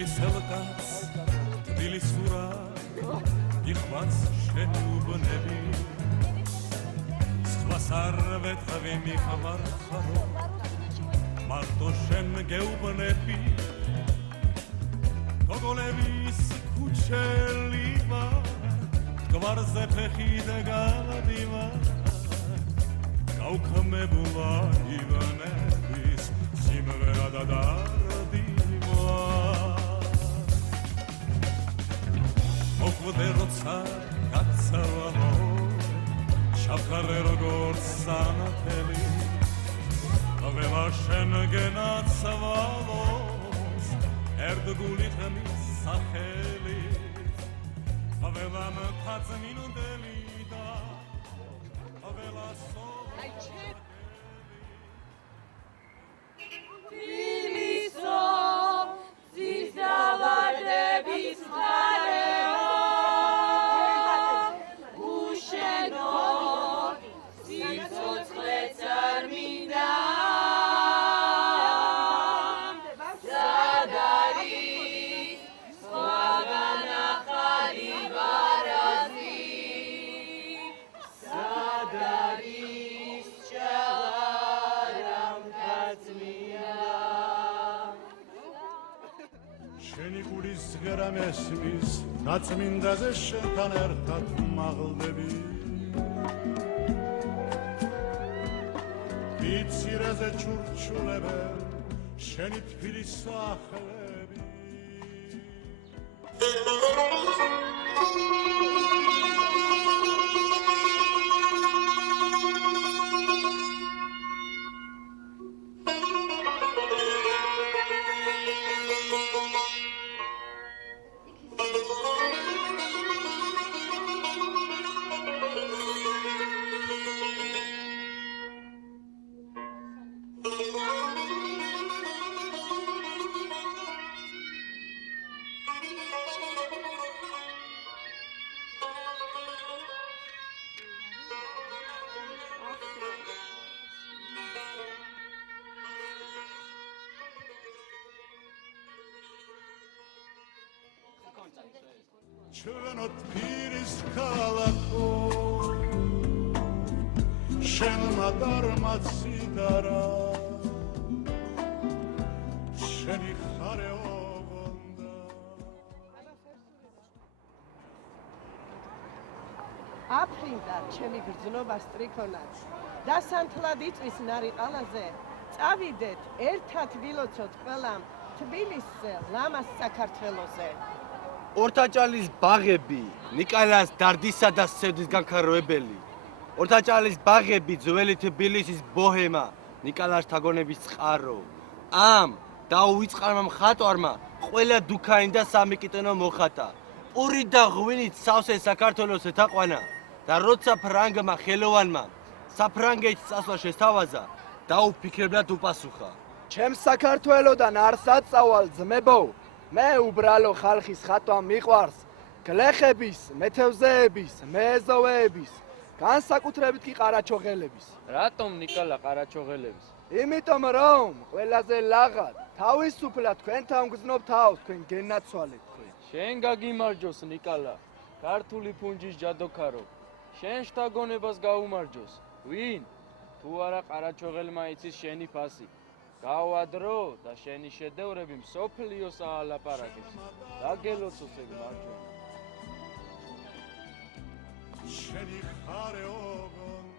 თბილისელკაც თბილისურა იყვანს შენი უბნები სხვას არ ვეთქვი მიხმარხარო მარტო შენ გეუბნები გოგოლების ქუჩელი ვარ გვარზე ფეხი და გადივარ გაუქმებულა ივანების სიმღერა და დარდიმა მოხვდე როცა გაცვალო შავხარე როგორც სანათელი ველა შენ გენაცვალოს ერთგული ხმის სახელი ველა მთაწმინდელი და ველა თბილისო ზიზავადების მხარეო უშენო სიცოცხლეც არ მინდა სად არის სხვაგან ახალი ვარაზი სად არის შენი გულის ღერა მესმის დაწმინდაზე შენთან ერთად მაღლდები მიცირეზე ჩურჩულებენ შენი თბილის სახლები ჩვენო თბილის ქალაქო შენმა დარმაციდარა შენი ხარეო გონდა აფრინდა ჩემი გრძნობა სტრიქონად დასანთლად იწვის ნარიყალაზე წავიდეთ ერთად ვილოცოთ ყველამ თბილისზე ლამას საქართველოზე ორთაჭალის ბაღები, ნიკალას დარდისა და სევდის განხაროებელი. ორთაჭალის ბაღები, ძველი თბილისის ბოჰემა, ნიკალას თაგონების წყარო. ამ დაუვიწყარმა მხატვარმა ყველა დუქანი და სამი კიტონო მოხატა. პური და ღვინით სავსე საქართველოს ეთაყვანა და როცა ფრანგმა ხელოვანმა საფრანგეთს წასვლა შესთავაზა, დაუფიქრებლად უპასუხა. ჩემ საქართველოდან არ საწავალ ძმებო მე უბრალო ხალხის ხატვა მიყვარს გლეხების, მეთევზეების, მეზოვეების, განსაკუთრებით კი ყარაჩოღელების. რატომ ნიკალა ყარაჩოღელების? იმიტომ რომ ყველაზე ლაღად თავისუფლად თქვენთან გრძნობ თავს, თქვენ გენაცვალეთ თქვენ. შენ გაგიმარჯოს ნიკალა, ქართული ფუნჯის ჯადოქარო. შენ შთაგონებას გაუმარჯოს. ვინ? თუ არა ყარაჩოღელმა იცის შენი ფასი. გავადრო და შენი შედევრები მსოფლიოს აალაპარაკებს. დაგელოცოს ეგ მარჯვენა. შენი ხარეო გონდა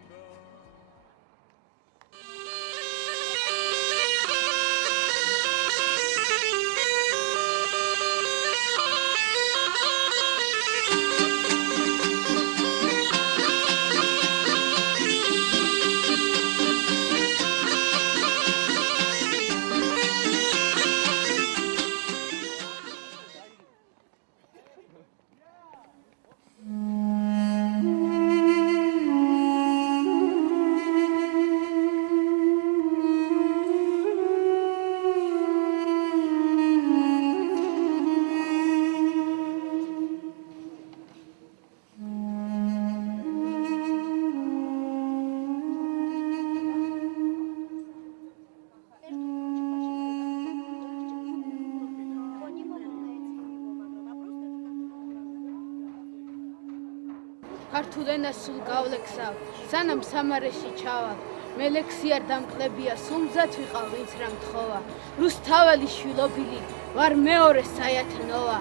ქართულენა სულ გავლექსავ, სანამ სამარეში ჩავალ. მე ლექსი არ დამყლებია, სულ მზად ვიყავ, ვინც რა მთხოვა. რუსთაველი შვილობილი, ვარ მეორე საიათნოვა.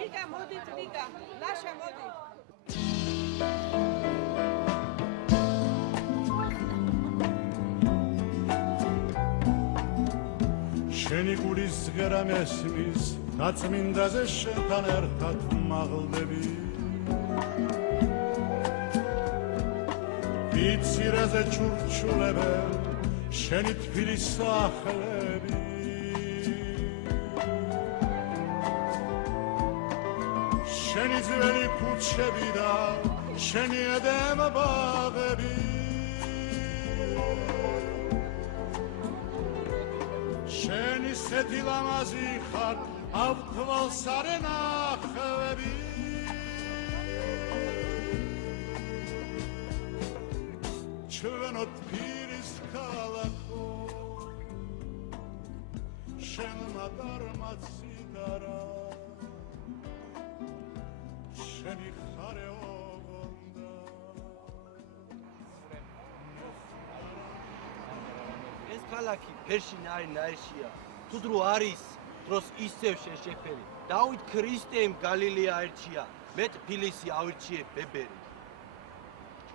ლიგა მოდით ლიგა ლაშა მოდით შენი გულის ზღერა მესმის დაწმინდაზე შენთან ერთად მაღლდები იცირაზე ჩურჩულებენ შენი თბილის სახლები შენი ძველი ქუჩები და შენი ედემ ბაღები შენი სეთი ლამაზი ხარ ავთვალს არ ენახები ჩვენო თბილის ქალაქო შენმა დარმაც სიდარა შენი ხარე ოღონდა ეს ქალაქი ფერში ნაირშია თუ დრო არის დროს ისევ შეშეფერი დავით ქრისტემ გალილეა ერჩია მე თბილისი ავირჩიე ბებერი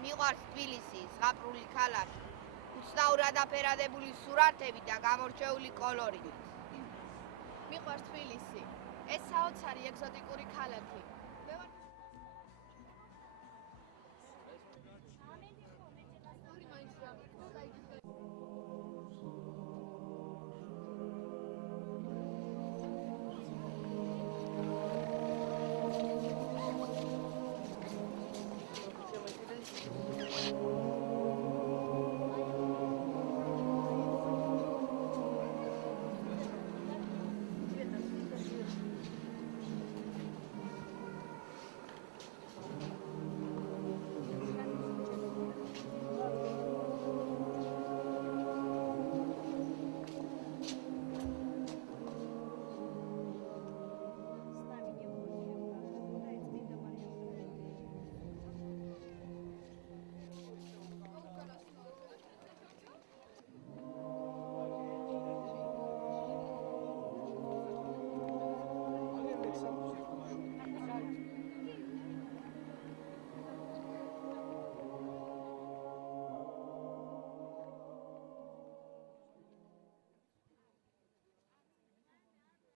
მიყვარს თბილისი ზღაპრული ქალაქი უცნაურად აფერადებული სურათები და გამორჩეული კოლორიტით მიყვარს თბილისი ეს საოცარი ეგზოტიკური ქალაქი